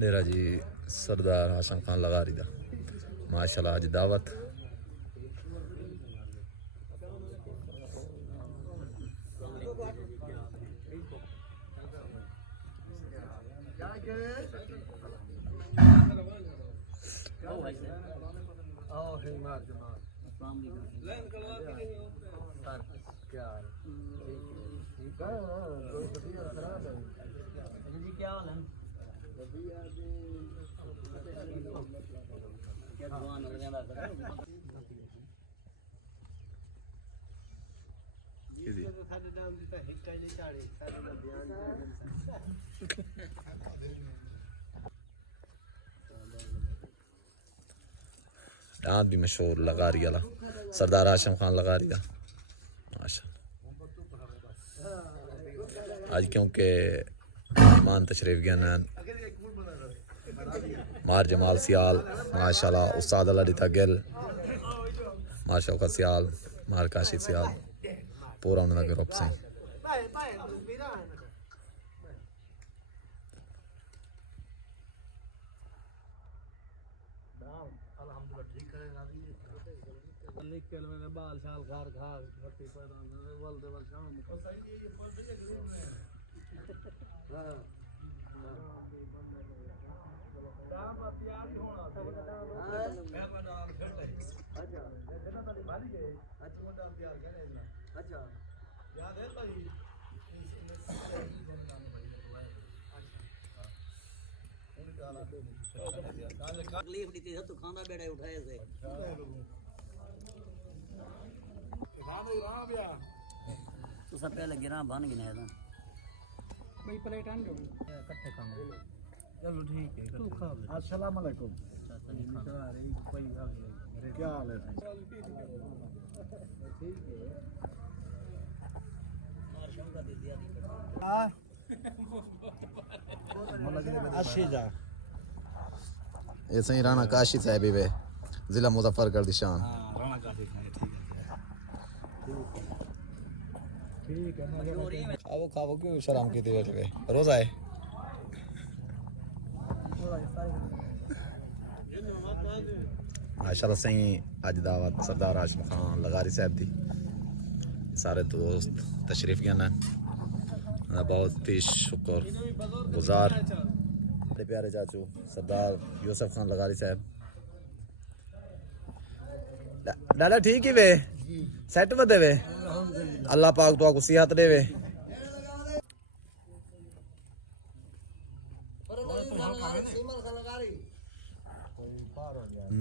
डेरा जी सरदार हाशम खान लगारी दा माशाल्लाह अज दावत डांस भी मशहूर लगारी वाला सरदार हाशम खान लगारी दा माशाल्लाह। आज क्योंकि मेहमान तशरीफ गए मार जमाल सियाल माशाल्लाह उस्ताद अल्लाह दिता गिल माशा सियाल मार काशी सियाल पूरा उन्होंने ग्रुप से तकलीफ दी थी तो खाना बेड़े उठाए थे तो सब पहले गिरा बन गए ना भाई प्लेट आन दो इकट्ठे खाने चलो ठीक है तू खा ले अस्सलाम वालेकुम क्या हाल है ठीक है ये सही राणा काशी साहब वे जिला मुजफ्फरगढ़ की शान राणा काशी ठीक है खाओ खाओ क्यों शर्म की थी बैठे रोजा है माशाल्लाह सही अज दावत सरदार हाशम खान लगारी साहब दी सारे दोस्त तशरीफ गए बहुत ही शुक्र गुजार मेरे प्यारे चाचू सरदार यूसुफ खान लगारी साहब डाला ठीक ही वे सेट बदे वे अल्लाह पाक तो आपको सिहत दे वे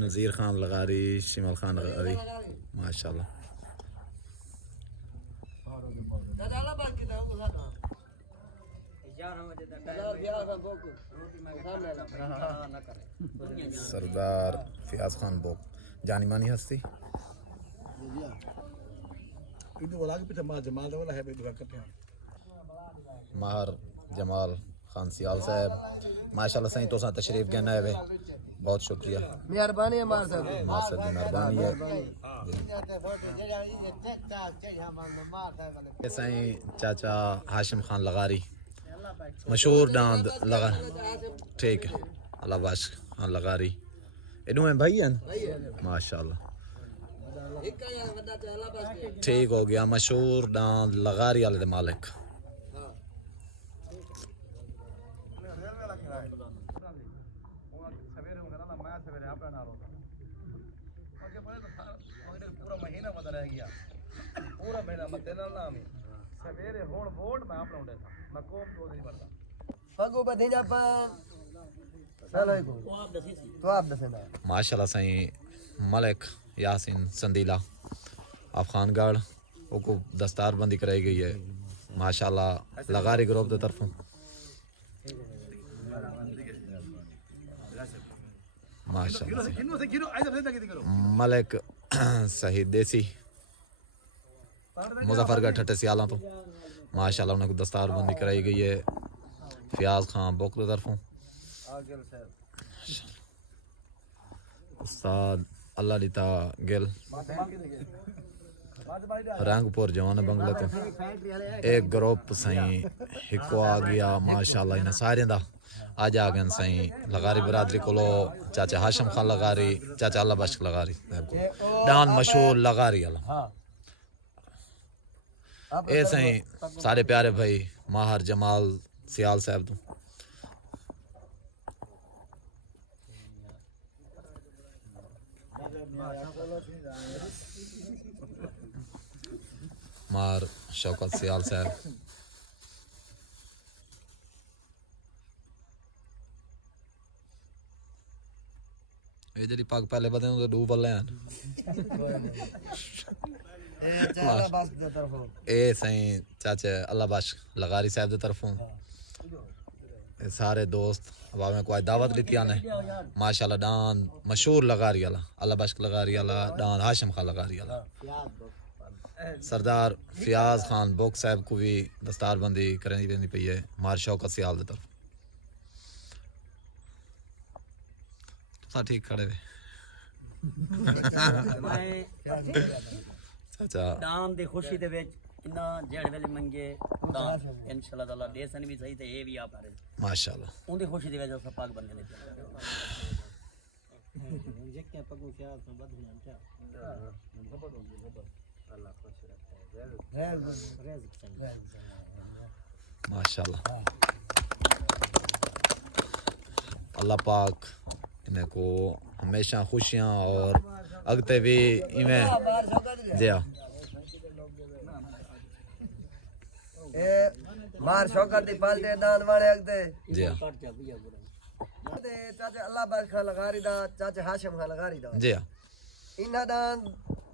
नज़ीर खान लगारी शिमल खान लगारी माशाल्लाह सरदार फियाज खान बोक जानी मानी हस्ती माहर जमाल खान सियाल साहब माशाल्लाह सही तो तशरीफ गया है बहुत शुक्रिया मेहरबानी है मार साहब की मेहरबानी है सही चाचा हाशिम खान लगारी मशहूर डांद लगा ठीक है अल्लाह बाश खान लगारी इनू है भाई है माशाल्लाह ठीक हो गया मशहूर डांद लगारी वाले मालिक पूरा महीना मत देना ना हमें सवेरे होड़ वोट मैं अपना उड़े था मैं कोम तो नहीं पड़ता फगो बधीना पर सलाम तो आप दसेना माशाल्लाह सही मलिक यासीन संदीला अफगानगढ़ को दस्तार बंदी कराई गई है माशाल्लाह लगारी ग्रुप की तरफों माशाल्लाह मलिक सही देसी मुजफ्फरगढ़ ठट्टे सियालों तो माशाल्लाह उन्हें दस्तार बंदी कराई गई है फियाज खान बोक की तरफों उस्ताद अल्लाह दिता गिल रंगपुर जवान बंगले तो एक ग्रुप सही हिको आ गया माशाल्लाह इन सारे दा आज आ गए सही लगारी बरादरी को चाचा हाशिम खान लगारी चाचा अल्लाह बख्श लगारी डान मशहूर लगारी वाला ए सही सारे प्यारे भाई माहर जमाल सियाल साहब तो मार शौकत सियाल साहब ये जी पग पहले बदे तो डू बल्ले हैं ए सही चाचे अल्लाह बख्श लगारी साहब की तरफों सारे दोस्त अब हमें कोई दावत ली ने माशाल्लाह डान मशहूर लगारी वाला अल्लाह बख्श लगारी वाला डान हाशिम खान लगारी वाला सरदार फियाज खान बोक साहब को भी दस्तारबंदी करनी पैंदी पई है मार शौकत सियाल की तरफ सा ठीक खड़े वे चाचा दाम दी खुशी दे विच इन्ना जेड़े वेले मंगे दान इंशाल्लाह ताला देसन भी सही ते ए भी आप रहे माशाल्लाह उनदी खुशी दे विच सब पाक बनने लगे जे के पगू क्या तो बदना क्या अल्लाह खुश रखे माशाल्लाह अल्लाह पाक इन्हें को हमेशा खुशियाँ और अगते भी इवें दिया मार शौकत दी पालते दान वाले अगते जी चाचा अल्लाह बख्श खान लगारी दा चाचा हाशिम खान लगारी दा जी इन्ना दान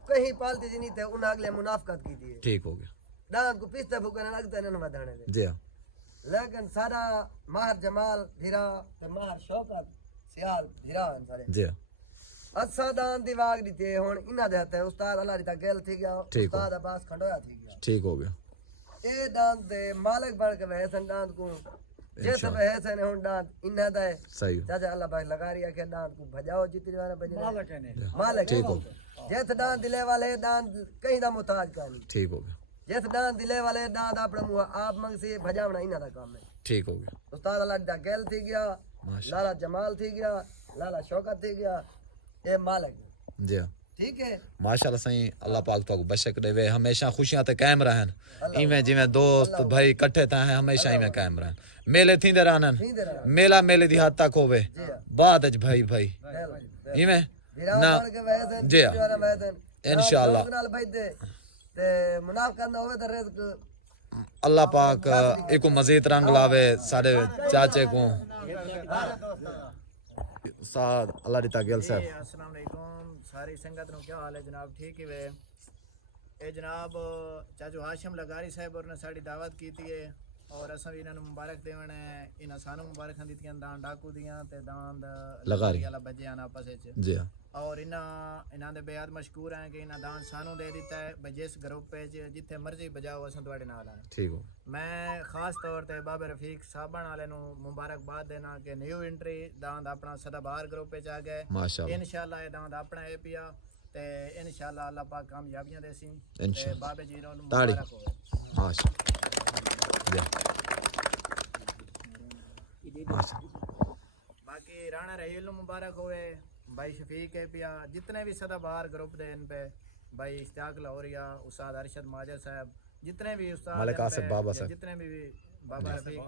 कहीं पालती जी नहीं थे उन्हें अगले मुनाफकत की थी ठीक हो गया दान को पिस्ते भुगने लगते न वधाने दे जी लेकिन सारा माहर जमाल भिरा ते माहर शौकत सियाल भिरा सारे जी अच्छा दान दी वाग दी थे हुन इना दे हथे उस्ताद अल्लाह दी ता गेल थी गया ठीक हो। उस्ताद अब्बास खंडोया थी गया ठीक हो गया ए दान दे मालिक बन के वहसन दान को जैसे वहसन हुन दान इना दे सही चाचा अल्लाह भाई लगा रिया के दान को भजाओ जितनी वाला बजे मालिक ठीक हो जैसे दान दिले वाले दान कहीं दा मुताज कानी ठीक हो गया जैसे दान दिले वाले दान अपने मुंह आप मंग से भजावना इना दा काम है ठीक हो गया उस्ताद अल्लाह दा गेल थी गया माशा लाला जमाल थी गया लाला शौकत थी गया ए मालिक जी ठीक है माशाल्लाह सही अल्लाह पाक तो बशक देवे हमेशा खुशियां ते कायम रहन इवें जिवें दोस्त भाई इकट्ठे ता हैं हमेशा इवें कायम रहन मेले थींदे रहन मेला मेले दी हद तक होवे बाद च भाई भाई इवें ना जी इंशाल्लाह ते मुनाफकत ना होवे तो रिज़्क अल्लाह पाक एको मजीद रंग लावे सारे चाचे को उस्ताद अल्लाह दी तागल साहब अस्सलाम वालेकुम सारी संगत नु क्या हाल है जनाब ठीक ही वे ए जनाब चाचू हाशिम लगारी साहब और ने साडी दावत की थी और असा भी इन्हां मुबारक देवण इन्हां सानू मुबारक दित्तियां दान डाकू दियां ते दान लगारी वाला बजे आना आपस विच जी और इन्हां दे बेहद मशकूर हैं कि इन्हां दान सानू दे दिता है बजिस ग्रुप पे जिथे मर्जी बजाओ असां तुहाडे नाल हैं ठीक हो मैं खास तौर ते बाबे रफीक साहबान वाले नु मुबारकबाद देना कि न्यू एंट्री दान अपना सदाबहार ग्रुप पे आ गए माशाल्लाह इंशाल्लाह ये दान अपना ए पिया ते इंशाल्लाह अल्लाह पाक कामयाबियां देसी इंशाल्लाह बाबे जी नु ताड़ी मुबारक होवे माशाल्लाह बाकी राणा रहील नु मुबारक होवे भाई शफीक है पिया जितने भी सदाबहार ग्रुप दे इन पे भाई इश्तियाक लाहौरिया उस्ताद अरशद माजर साहब जितने भी उस्ताद मलिक आसिफ बाबा साहब जितने भी बाबा रफीक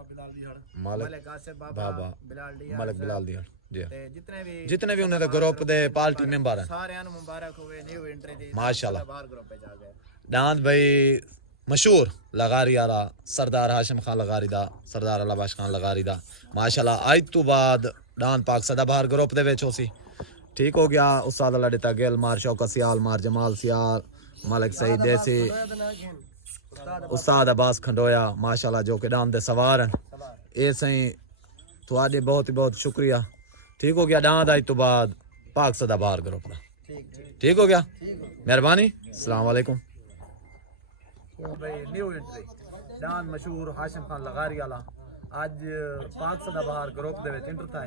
मलिक आसिफ बाबा बिलाल डियार मलिक बिलाल दिया जी ते जितने भी उन्हें ग्रुप दे पार्टी मेंबर हैं सारियां नु मुबारक होवे न्यू एंट्री दी माशाल्लाह सदाबहार ग्रुप पे जा गए दांत भाई मशहूर लगारी आला सरदार हाशिम खान लगारी दा सरदार अल्लाह बख्श खान लगारी दा माशाल्लाह आज तो बाद डांत पाक सदाबहार ग्रुप दे विच होसी ठीक हो गया उस्ताद अल्लाह दिता गेल मार शौकत सियाल मार जमाल सियाल मलिक सईद देसी उस्ताद अब्बास खंडोया माशाल्लाह जो कि डांत दे सवार हैं ए सही तुहाडे बहुत ही बहुत शुक्रिया ठीक हो गया डांत आज तो बाद पाक सदाबहार ग्रुप दा ठीक हो गया मेहरबानी अस्सलाम वालेकुम भाई न्यू एंट्री डान मशहूर हाशिम खान लगारी वाला ਅੱਜ ਪਾਕ ਸਦਾਬਹਾਰ ਗਰੁੱਪ ਦੇ ਵਿੱਚ ਇੰਟਰ था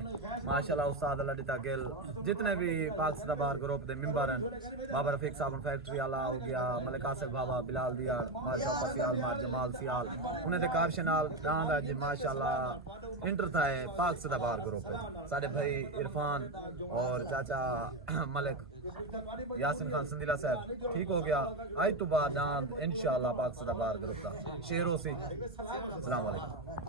माशाल्लाह उस्ताद अल्लाह दिता गिल जितने भी पाक सदाबहार ग्रुप ਦੇ ਮੈਂਬਰ ਹਨ बाबा रफीक साहब फैक्ट्री वाला हो गया मलिक आसिफ बाबा बिलाल दियार बादशाह फसियाल मार जमाल सियाल उन्हें दे काफश नाल डांग अज माशाल्लाह इंटर था पाक सदाबहार ग्रुप साडे भाई इरफान और चाचा मलिक यासिन खान संदीला साहब ठीक हो गया आज तो बाद डांग इंशाल्लाह पाक सदाबहार ग्रुप का शेरों से अस्सलाम वालेकुम।